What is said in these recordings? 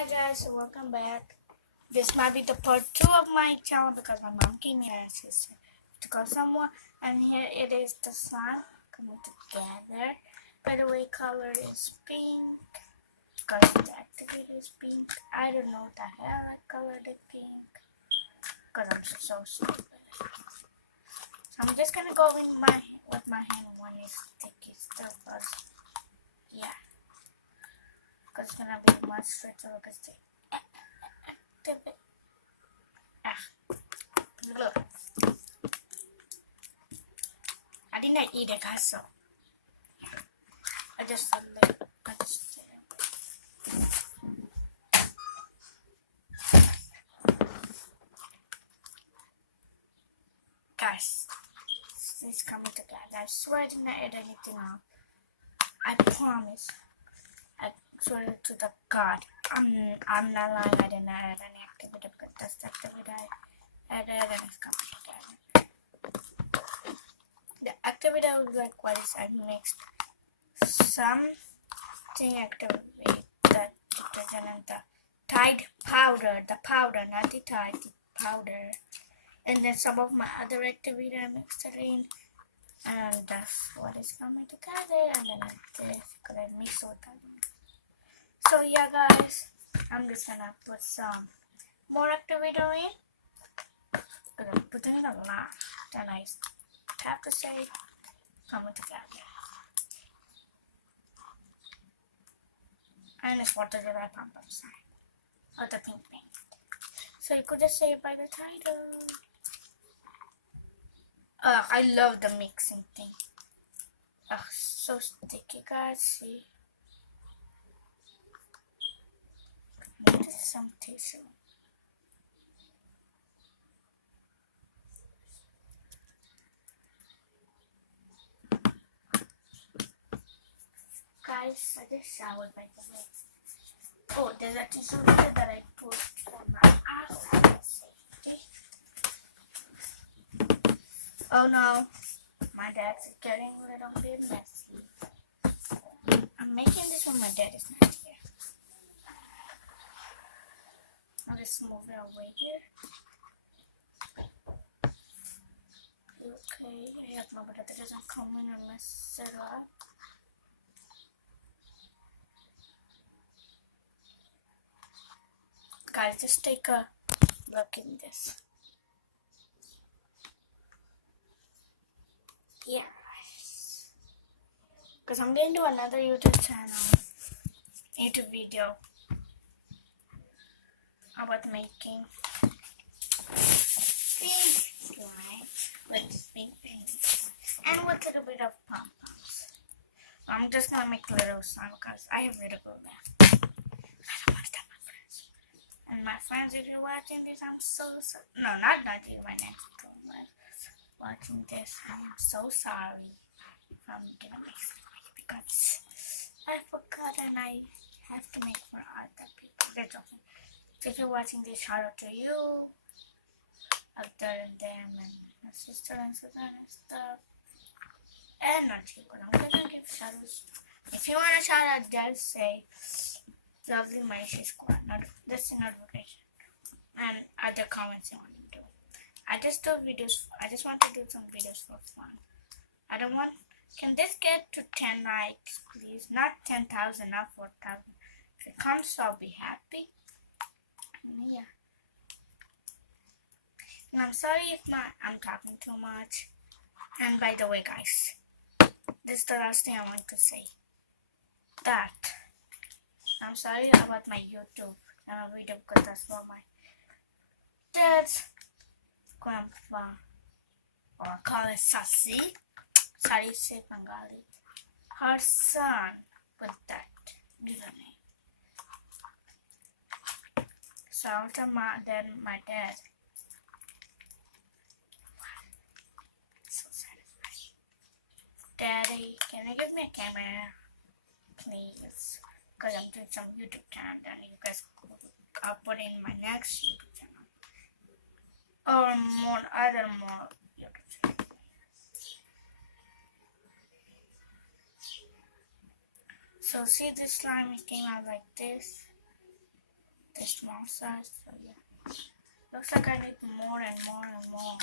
Hi guys, so welcome back. This might be the part 2 of my channel because my mom came here and she said to call someone, and here it is, the slime coming together. By the way, color is pink because the activator is pink. I don't know what the hell I colored it pink because I'm so stupid. So I'm just gonna go in with my hand when it's sticky stuff, yeah, because it's gonna be much straighter. Look at it. Look, I did not eat it, guys, so I just guys, it's coming together. I swear I did not eat anything else. I promise. I swear to the God. I'm not lying. I did not add any activity because that's the activity I added and it's coming together. The activity was like what is I mixed something activate the detergent and the Tide powder, the powder, not the Tide, the powder. And then some of my other activity I mixed it in, and that's what is coming together. And then I did because I mixed with them. So yeah, guys, I'm just gonna put some more activator in. Because I'm putting in a lot. Then I have to say coming together. And it's water the right pump outside. Or the pink thing. So you could just say it by the title. I love the mixing thing. So sticky, guys. See? This is some tissue. Guys, I just showered by the way. Oh, there's a tissue here that I put for my ass safety. Oh no, my dad's getting a little bit messy. I'm making this when my dad is not here. I'll just move it away here. Okay, I have my brother doesn't come in and mess it up. Guys, just take a look in this. Yes. Because I'm going to do another YouTube video about making pink slime with pink paint and with a little bit of pom-poms. I'm just going to make little slime because I have little bit left. I don't want to tell my friends. And my friends, if you're watching this, I'm so sorry. No, not you, my next one. Watching this, I'm so sorry if I'm gonna make something because I forgot and I have to make for other people. That's okay. If you're watching this, shout out to you, Abdul and them, and my sister and Susan and stuff. And not you, but I'm gonna give shout outs. If you wanna shout out, just say Lovely Maisha Squad. That's a notification. And other comments you want to do. I just do videos. I just want to do some videos for fun. I don't want. Can this get to 10 likes, please? Not 10,000, not 4,000. If it comes, I'll be happy. Yeah. And I'm sorry if I'm talking too much. And by the way, guys, this is the last thing I want to say. That I'm sorry about my YouTube video because that's for my dad's grandpa, or call it Sasi. Sari se Bengali. Her son put that username. So I'll tell my dad. So satisfying. Daddy, can you give me a camera, please? Because I'm doing some YouTube channel and you guys I'll put in my next YouTube channel. Or more YouTube channel. So see this slime, it came out like this. a small size, so yeah. Looks like I need more and more and more.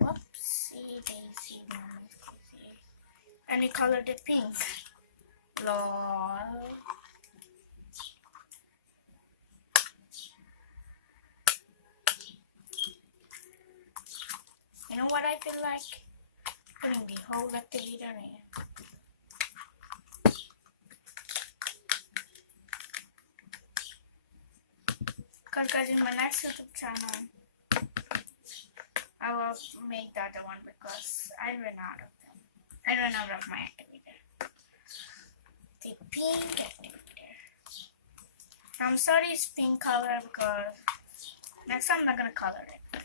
Whoopsie daisy, mama's crazy. And he colored it pink. Lol. You know what I feel like? Putting the whole activator in. Because guys, in my next YouTube channel, I will make the other one because I ran out of them. I ran out of my activator. The pink activator. I'm sorry it's pink color because next time I'm not gonna color it pink.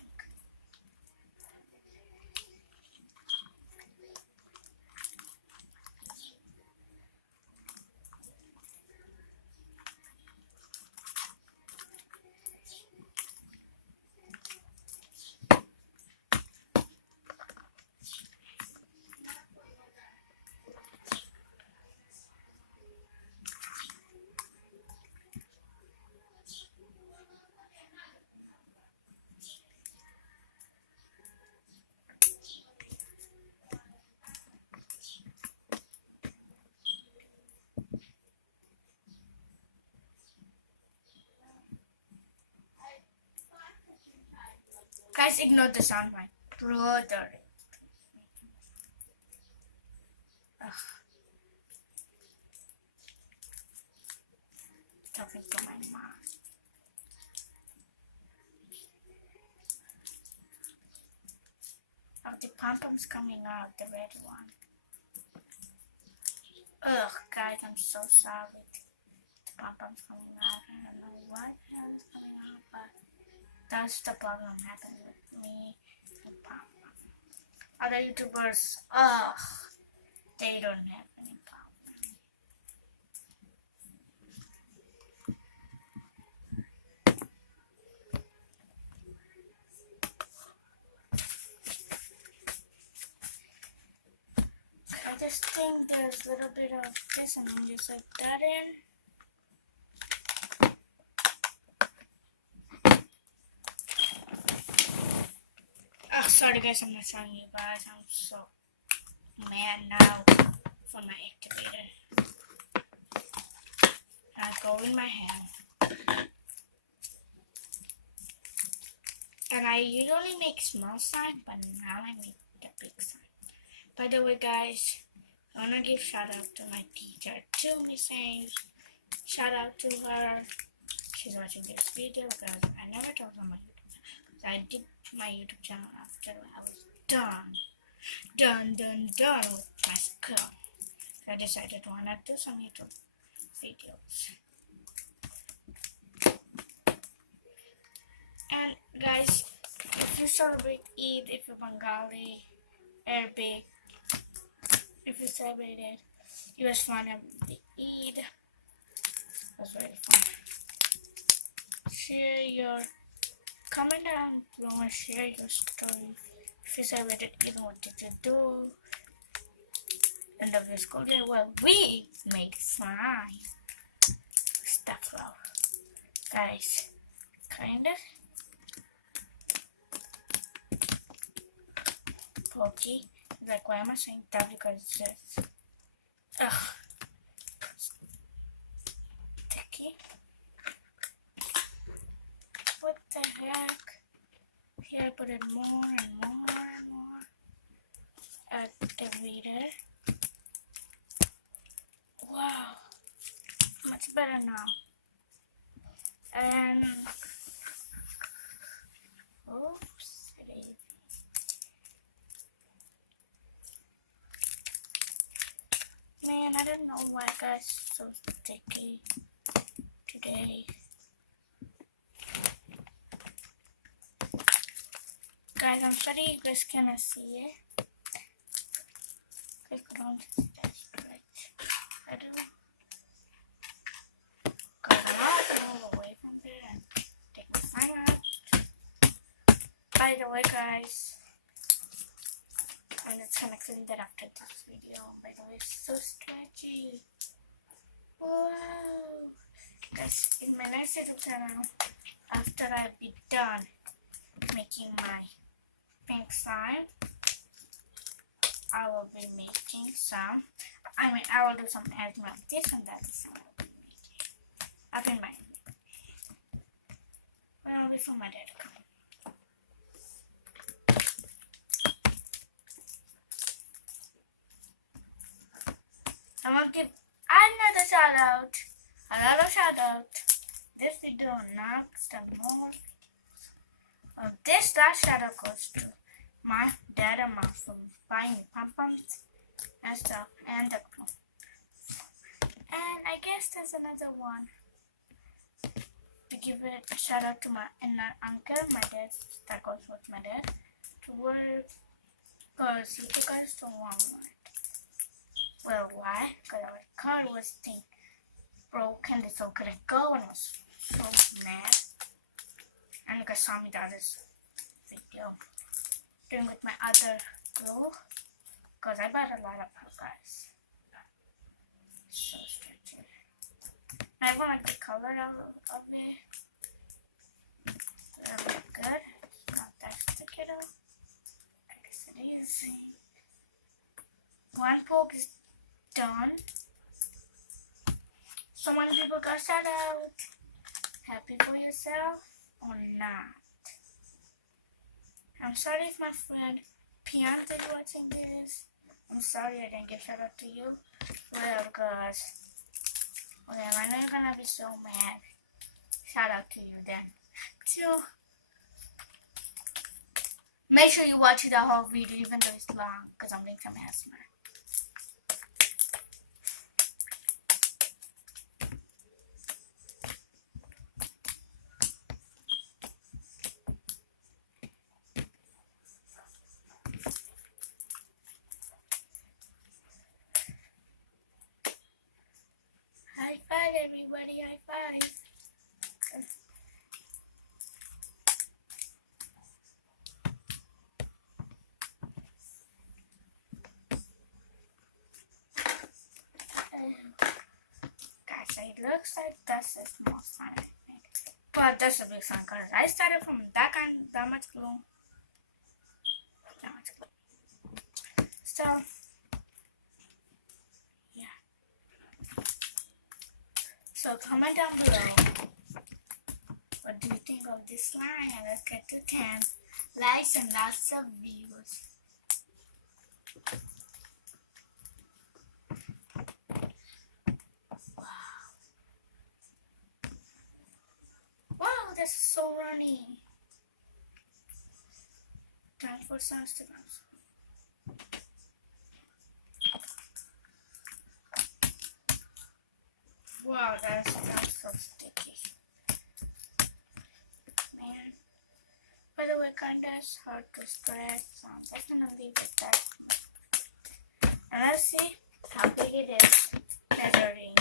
Guys, ignore the sound my brother. Ugh. Talking to my mom. Oh, the pom-pom's coming out, the red one. Ugh, guys, I'm so sorry. The pom-pom's coming out. I don't know what the hell is coming out, but that's the problem happening with me and pom-pom. Other YouTubers, ugh, they don't have any problem. I just think there's a little bit of this and then just like that in. Oh, sorry guys, I'm not showing you guys. I'm so mad now for my activator. I go in my hand. And I usually make small sign, but now I make the big sign. By the way, guys, I wanna give shout out to my teacher, to Miss Ames. Shout out to her. She's watching this video because I never told her my YouTube channel. Because I did my YouTube channel after I was done with my school. So I decided to wanna do some YouTube videos. And guys, if you celebrate Eid, if you're Bengali, Arabic, if you celebrate it, it was fun of the Eid. It was very fun. Share your comment down below and share your story. If you celebrated Eid, what did you do? End of your school year? Well, we made slime stuff out. Guys, kinda pokey. Like, why am I saying that? Because it's just, ugh, sticky. What the heck? Here I put it more and more and more. Add the reader. Wow, much better now. And oops, man, I don't know why guys so sticky today. Guys, I'm sorry you guys cannot see it. I don't see that stretch. I do. Cause I'm not move away from there and take my sign out. By the way, guys, I'm just gonna clean that after this video. By the way, it's so stretchy. Wow. guys, in my next YouTube channel, after I be done making my pink slime, I will be making some. I will do some editing of this and that. Is what I'll be making. I've been mind. Well, I'll wait for my dad to come. I'm gonna give another shout out. Another shout out. This video knocks the more videos. This last shout out goes to my dad and mom for buying me pom-poms and stuff and the glue. And I guess there's another one to give it a shout out to my uncle, my dad. That goes with my dad to work because he took us to Walmart. Well, why? Because our car was broken, so couldn't go, and I was so mad. And you guys saw me that this video doing with my other glue, because I bought a lot of glue, guys. So stretchy. I don't like the color of it. Really good. It's not that sticky though. I guess it is. One poke is done. So many people got shout out. Happy for yourself or not? I'm sorry if my friend Pianta is watching this. I'm sorry I didn't give shout out to you. Well, because I know you're gonna be so mad. Shout out to you then. So make sure you watch the whole video even though it's long because I'm making some ASMR. High five, everybody! High five! Guys, it looks like that's a small sign, I think. But that's a big sign because I started from that much glue. That much glue. So, yeah. So comment down below. What do you think of this slime? And let's get to 10 likes and lots of views. Wow, that's so runny. Time for some stickers. Wow, that's so sticky. Man. By the way, kinda hard to spread, so I'm just gonna leave it that much. And let's see how big it is measuring.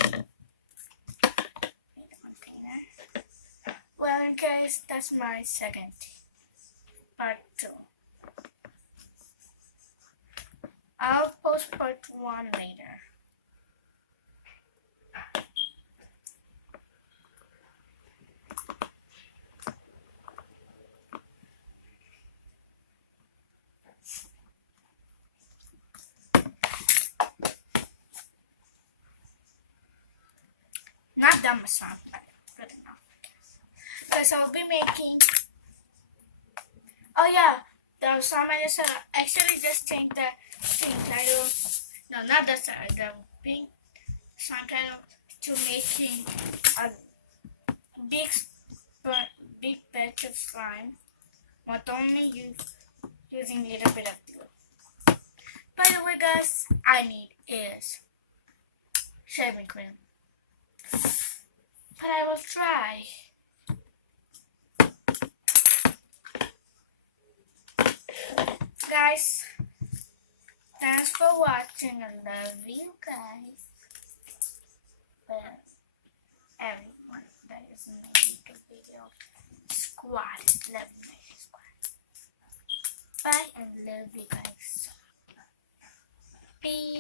Need a container. Well, in case that's my second part 2. I'll post part 1 later. Not that much time, but good enough. Because I'll be making. Oh yeah, the slime I just actually just changed the title. No, not the pink slime title to making a big batch of slime, but only using a little bit of glue. By the way, guys, I need is shaving cream. But I will try. Guys, thanks for watching. I love you guys. Well, everyone that is in my YouTube video. Squad. Love you guys. Squad. Bye and love you guys. Peace.